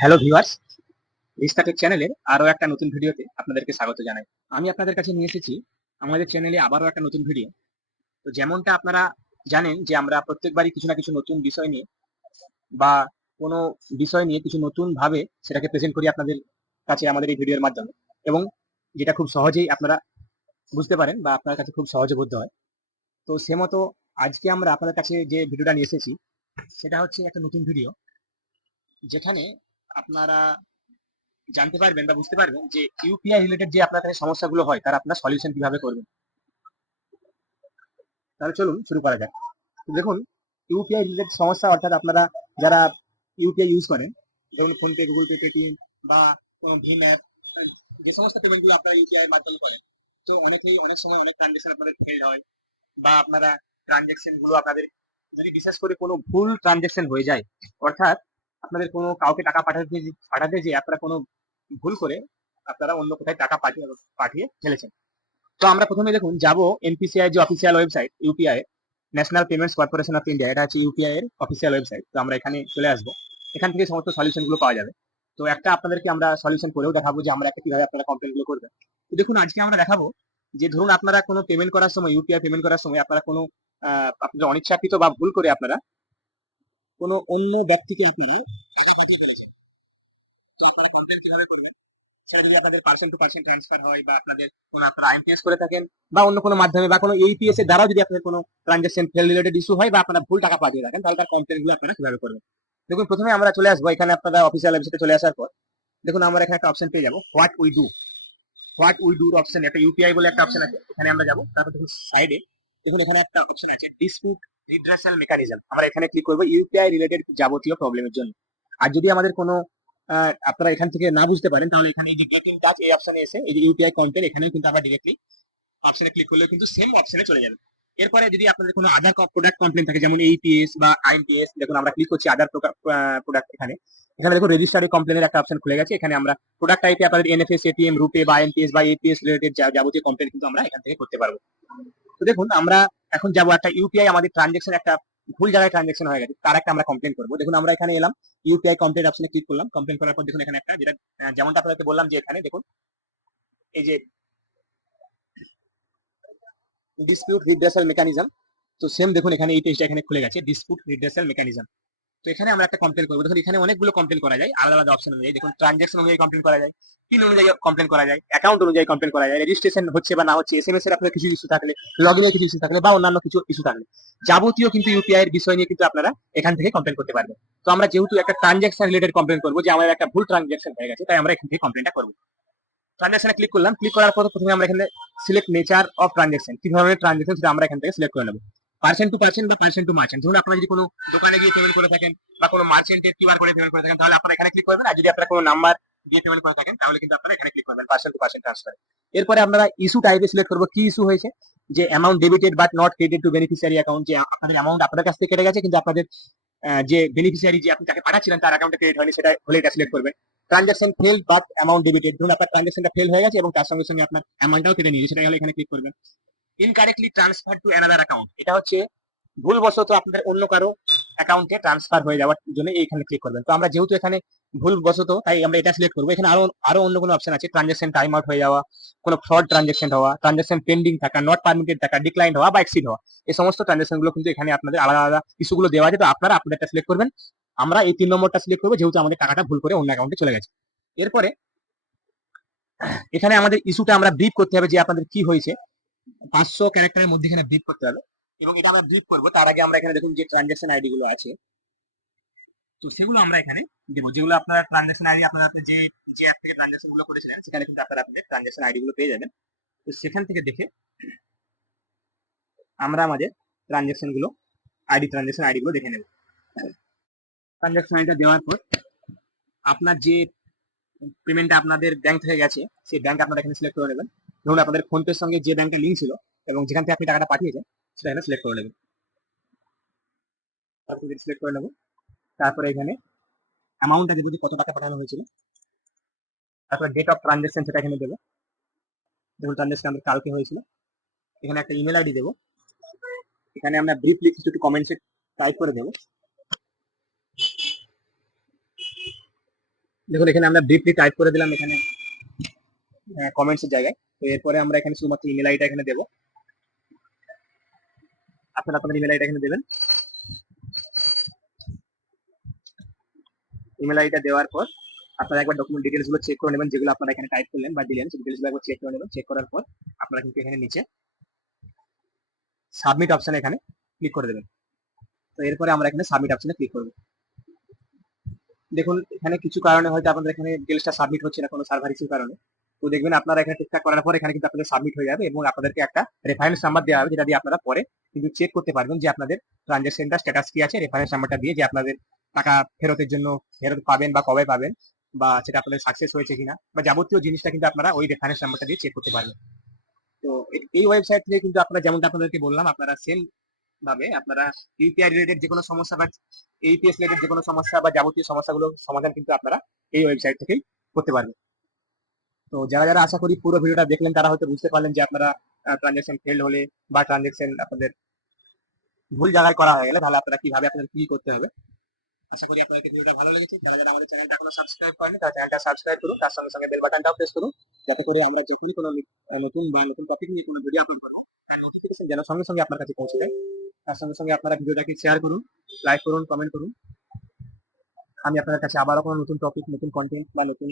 Hello viewers, রিস্টার্টেড চ্যানেলের আরো একটা নতুন ভিডিওতে আপনাদেরকে স্বাগত জানাই। আমি আপনাদের কাছে নিয়ে এসেছি আমাদের চ্যানেলে আবারও একটা নতুন ভিডিও। তো যেমনটা আপনারা জানেন যে আমরা প্রত্যেকবারই কিছু না কিছু নতুন বিষয় নিয়ে বা কোনো বিষয় নিয়ে কিছু নতুন ভাবে সেটাকে প্রেজেন্ট করি আপনাদের কাছে আমাদের এই ভিডিওর মাধ্যমে, এবং যেটা খুব সহজেই আপনারা বুঝতে পারেন বা আপনার কাছে খুব সহজে বোধ হয়। তো সে মতো আজকে আমরা আপনাদের কাছে যে ভিডিওটা নিয়ে এসেছি সেটা হচ্ছে একটা নতুন ভিডিও, যেখানে আপনারা জানতে পারবেন বা বুঝতে পারবেন যে ইউপিআই রিলেটেড যে আপনার কাছে সমস্যাগুলো হয় তার আপনার সলিউশন কিভাবে করবেন। তাহলে চলুন শুরু করা যাক। তো দেখুন, ইউপিআই রিলেটেড সমস্যা অর্থাৎ আপনারা যারা ইউপিআই ইউজ করেন, যেমন ফোনপে, গুগল পে, পেটিএম বা কোনো ভীম অ্যাপ, যে সমস্ত পেমেন্টগুলো আপনারা ইউপিআই এর মাধ্যমে করেন, তো অনেকেই অনেক সময় অনেক ট্রানজেকশন আপনাদের ফেল হয়, বা আপনারা ট্রানজেকশন গুলো আপনাদের যদি বিশেষ করে কোনো ভুল ট্রানজেকশন হয়ে যায়, অর্থাৎ আপনাদের কোনো কাউকে টাকা পাঠাতে যে আপনারা কোনো ভুল করে আপনারা অন্য কোথায় টাকা পাঠিয়ে পাঠিয়ে ফেলেছেন। তো আমরা প্রথমে দেখুন যাব এনপিসিআই যে official website UPI, national payments corporation of India, এটা হচ্ছে ইউপিআই এর অফিসিয়াল ওয়েবসাইট। তো আমরা এখানে চলে আসবো, এখান থেকে সমস্ত সলিউশন গুলো পাওয়া যাবে। তো একটা আপনাদেরকে আমরা সলিউশন করেও দেখাবো যে আমরা একটা কিভাবে আপনারা কমপ্লেন গুলো করবেন। তো দেখুন, আজকে আমরা দেখাবো যে ধরুন আপনারা কোনো পেমেন্ট করার সময়, ইউপিআই পেমেন্ট করার সময় আপনারা কোনো আপনাদের অনিচ্ছাকৃত বা ভুল করে আপনারা কোনো অন্য ব্যক্তিকে আপনারা টাকা পাঠিয়ে ফেলেছেন। তো আপনারা কমপ্লেন কিভাবে করবেন, সেটা যদি আপনাদের পার্সন টু পার্সন ট্রান্সফার হয়, বা আপনাদের কোনো আপনারা আইএমপিএস করে থাকেন, বা অন্য কোনো মাধ্যমে বা কোনো এইপিএস এর দ্বারাও যদি আপনাদের কোনো ট্রানজাকশন ফেল রিলেটেড ইস্যু হয়, বা আপনারা ভুল টাকা পাঠিয়ে থাকেন, তাহলে তার কমপ্লেন গুলো আপনারা কিভাবে করবেন। দেখুন, প্রথমে আমরা চলে আসবো এখানে আপনারা অফিসিয়াল ওয়েবসাইটে চলে আসার পর দেখুন আমরা এখানে একটা অপশন পেয়ে যাবো, হোয়াট উই ডু অপশন, একটা ইউপিআই বলে একটা অপশন আছে, এখানে আমরা যাবো। তারপর দেখুন সাইডে দেখুন এখানে একটা অপশন আছে ডিসপিউট রিড্রেসাল মেকানিজম, আমরা এখানে ক্লিক করবো ইউপিআই রিলেটেড যাবতীয় প্রবলেমের জন্য। আর যদি আমাদের কোনো আপনারা এখান থেকে না বুঝতে পারেন, তাহলে এখানে এই যে গেট ইন টাচ এই অপশনে এসে এই যে ইউপিআই কন্টেন্ট, এখানেও কিন্তু আমরা ডিরেক্টলি অপশনে ক্লিক করলেও কিন্তু সেম অপশনে চলে যাবে। এরপরে যদি আপনাদের কোনো আদার প্রোডাক্ট কমপ্লেন থাকে, যেমন এইপিএস বা আইএমপিএস, দেখুন আমরা ক্লিক করছি আদার প্রোডাক্ট, এখানে এখানে দেখুন রেজিস্টার্ড কমপ্লেনের একটা অপশন খুলে গেছে। এখানে আমরা প্রোডাক্ট টাইপে আপনাদের এনএফএস, এটিএম, রুপে বা আইএমপিএস বা এপিএস রিলেটেড যাবতীয় কমপ্লেন কিন্তু আমরা এখান থেকে করতে পারবো। তো দেখুন আমরা এখন যাবো একটা ইউপিআই আমাদের ট্রানজেকশন একটা ভুল জায়গায় ট্রানজেকশন হয়ে গেছে, তার একটা আমরা কমপ্লেন করবো। দেখুন আমরা এখানে এলাম, ইউপিআই কমপ্লেন অপশনে ক্লিক করলাম। কমপ্লেন করার পর দেখুন এখানে একটা যেটা যেমনটা আপনাদেরকে বললাম যে এখানে দেখুন এই যে ডিসপিউট রিড্রেসাল মেকানিজম, তো সেম দেখুন এখানে এই পেজটা এখানে খুলে গেছে, ডিসপিউট রিড্রেসাল মেকানিজম। তো এখানে আমরা একটা কমপ্লেন করবো। দেখুন এখানে অনেকগুলো কমপ্লেন করা যায় আলাদা আলাদা অপশন অনুযায়ী। দেখুন ট্রানজাকশন অনুযায়ী কমপ্লেন করা যায়, পিন অনুযায়ী কমপ্লেন করা যায়, অ্যাকাউন্ট অনুযায়ী কমপ্লেন করা যায়, রেজিস্ট্রেশন হচ্ছে বা না হচ্ছে, এসএমএস এর আপনার কিছু ইস্যু থাকলে, লগ ইনের কিছু ইস্যু থাকলে, বা অন্যান্য কিছু ইস্যু থাকলে, যাবতীয় কিন্তু ইউপিআই এর বিষয় নিয়ে কিন্তু আপনারা এখান থেকে কমপ্লেন করতে পারবেন। তো আমরা যেহেতু একটা ট্রানজাকশন রিলেটেড কমপ্লেন করবো, যে আমাদের একটা ভুল ট্রানজাকশন হয়ে গেছে, তাই আমরা এখান থেকে কমপ্লেনটা করবো। ট্রানজাকশনে ক্লিক করলাম, ক্লিক করার পর প্রথমে আমরা এখানে সিলেক্ট নেচার অফ ট্রানজাকশন, কি ধরনের ট্রানজাকশন সেটা আমরা এখান থেকে সিলেক্ট করে নেবো। পার্সন টু পার্সন বা পার্সন টু মার্চেন্ট, ধরুন আপনারা যদি কোনো দোকানে গিয়ে পেমেন্ট করে থাকেন বা কোনো মার্চেন্টের কিউআর কোডে পেমেন্ট করে থাকেন, তাহলে আপনারা এখানে ক্লিক করবেন। আর যদি আপনারা কোনো নাম্বার দিয়ে পেমেন্ট করে থাকেন, তাহলে কিন্তু আপনারা এখানে ক্লিক করবেন পার্সন টু পার্সন ট্রান্সফার। এরপরে আপনারা ইস্যু টাইপে সিলেক্ট করবো কি ইস্যু হয়েছে, যে amount debited but not credited two beneficiary account, যে আপনাদের অ্যামাউন্ট আপনাদের কাছ থেকে কেটে গেছে কিন্তু আপনাদের যে বেনিফিশিয়ারি যে আপনি তাকে পাঠাচ্ছিলেন তার অ্যাকাউন্টে ক্রেডিট হয়নি, সেটা হলে এটা সিলেক্ট করবেন। Transaction fail but amount debited, ধরুন আপনার ট্রানজাকশনটা ফেল হয়ে গেছে এবং তার সঙ্গে সঙ্গে আপনার অ্যামাউন্টটাও কেটে নিয়েছে, সেটা হলে এখানে ক্লিক করবেন। Incorrectly transfer to another account, এটা হচ্ছে ভুলবশত আপনাদের অন্য কারো অ্যাকাউন্টে ট্রান্সফার হয়ে যাওয়ার জন্য এইখানে ক্লিক করবেন। তো আমরা যেহেতু এখানে ভুলবশত, তাই আমরা এটা সিলেক্ট করবো। এখানে আরো অন্য কোনো অপশন আছে, ট্রানজাকশন টাইম আউট হয়ে যাওয়া, কোনো ফ্রড ট্রানজাকশন হওয়া, ট্রানজাকশন পেন্ডিং থাকা, নট পারমিটেড থাকা, ডিক্লাইন হওয়া বা এক্সিড হওয়া, এই সমস্ত ট্রানজাকশন গুলো কিন্তু এখানে আপনাদের আলাদা আলাদা ইস্যুগুলো দেওয়া আছে। তো আপনারা আপনাদেরটা সিলেক্ট করবেন, আমরা এই 3 নম্বরটা সিলেক্ট করবো, যেহেতু আমাদের টাকাটা ভুল করে অন্য অ্যাকাউন্টে চলে গেছে। এরপরে এখানে আমাদের ইস্যুটা আমরা ব্রিফ করতে হবে, যে আপনাদের কি হয়েছে, 500 ক্যারেক্টারের মধ্যে এখানে ব্রিফ করতে হবে। এবং এটা আমরা ব্রিফ করবো তার আগে আমরা এখানে দেখুন যে ট্রানজাকশন আইডি গুলো আছে, তো সেগুলো আমরা এখানে দিব, যেগুলো আপনার ট্রানজাকশন আইডি আপনারা যে যে অ্যাপ থেকে ট্রানজাকশন গুলো করেছিলেন, সেখানে কিন্তু আপনারা আপনাদের ট্রানজাকশন আইডি গুলো পেয়ে যাবেন। তো সেখান থেকে দেখে আমরা আমাদের ট্রানজাকশন গুলো ট্রানজাকশন আইডি গুলো দেখে নেব। ট্রানজাকশন আইডিটা দেওয়ার পর আপনার যে পেমেন্টটা আপনাদের ব্যাংক থেকে গেছে, সেই ব্যাংক আপনারা এখানে সিলেক্ট করে নেবেন। ধরুন আপনাদের ফোন পের সঙ্গে যে ব্যাংকের লিঙ্ক ছিল এবং যেখান থেকে আপনি টাকাটা পাঠিয়েছেন, সেটা এখানে সিলেক্ট করে নেবেন। তারপর সিলেক্ট করে নেব। তারপরে এখানে অ্যামাউন্টটা দেবো, যে কত টাকা পাঠানো হয়েছিল। তারপরে ডেট অফ ট্রানজাকশন সেটা এখানে দেবো। দেখুন ট্রানজাকশন আমাদের কালকে হয়েছিল। এখানে একটা ইমেল আইডি দেবো। এখানে আমরা ব্রিফলি কিছু একটু কমেন্টসে টাইপ করে দেবো। দেখুন এখানে আমরা ব্রিফলি টাইপ করে দিলাম এখানে কমেন্টস এর জায়গায়। তো এরপরে আমরা এখানে শুধুমাত্র ইমেল আইডিটা এখানে দেবো। আপনারা আপনাদের ইমেল আইডিটা এখানে দেবেন। ইমেল আইডিটা দেওয়ার পর আপনারা একবার ডকুমেন্ট ডিটেলস গুলো চেক করে নেবেন, যেগুলো আপনারা এখানে টাইপ করলেন বা দিলেন সেই ডিটেলস গুলো একবার চেক করে নেবেন। চেক করার পর আপনারা কিন্তু এখানে নিচে সাবমিট অপশনে এখানে ক্লিক করে দেবেন। তো এরপরে আমরা এখানে সাবমিট অপশনে ক্লিক করবো। দেখুন এখানে কিছু কারণে হয়তো আপনাদের এখানে ডিটেলসটা সাবমিট হচ্ছে না, কোনো সার্ভার ইস্যুর কারণে। তো দেখবেন আপনারা এখানে ঠিকঠাক করার পর এখানে কিন্তু আপনাদের সাবমিট হয়ে যাবে এবং আপনাদেরকে একটা রেফারেন্স নাম্বার দেওয়া হবে, যেটা দিয়ে আপনারা পরে কিন্তু চেক করতে পারবেন যে আপনাদের ট্রানজাকশনটা স্ট্যাটাস কি আছে। রেফারেন্স নাম্বারটা দিয়ে যে আপনাদের টাকা ফেরতের জন্য ফেরত পাবেন বা কবে পাবেন, বা সেটা আপনাদের সাকসেস হয়েছে কিনা, বা যাবতীয় জিনিসটা কিন্তু আপনারা ওই রেফারেন্স নাম্বারটা দিয়ে চেক করতে পারবেন। তো এই ওয়েবসাইট থেকে কিন্তু আপনারা, যেমনটা আপনাদেরকে বললাম, আপনারা সেম ভাবে আপনারা ইউপিআই রিলেটেড যে কোনো সমস্যা বা এইপিএস রিলেটেড যে কোনো সমস্যা বা যাবতীয় সমস্যাগুলো সমাধান কিন্তু আপনারা এই ওয়েবসাইট থেকেই করতে পারবেন। তো যারা যারা আশা করি পুরো ভিডিওটা দেখলেন তারা হয়তো বুঝতে পারলেন যে আপনারা ট্রানজাকশন ফেল হলে বা ট্রানজাকশন আপনাদের ভুল জায়গায় করা হয়ে গেলে তাহলে আপনারা কিভাবে আপনাদের কি করতে হবে। আশা করি আপনাদের ভিডিওটা ভালো লেগেছে। যারা যারা আমাদের চ্যানেলটা এখনো সাবস্ক্রাইব করেনি তারা চ্যানেলটা সাবস্ক্রাইব করুন, তার সঙ্গে সঙ্গে বেল বাটনটাও প্রেস করুন, যাতে করে আমরা যখনই কোনো নতুন বা নতুন টপিক নিয়ে কোনো ভিডিও আপলোড করবো তার নোটিফিকেশন যেন সঙ্গে সঙ্গে আপনার কাছে পৌঁছে যায়। তার সঙ্গে সঙ্গে আপনারা ভিডিওটাকে শেয়ার করুন, লাইক করুন, কমেন্ট করুন। আমি আপনাদের কাছে আবারও কোনো নতুন টপিক, নতুন কন্টেন্ট বা নতুন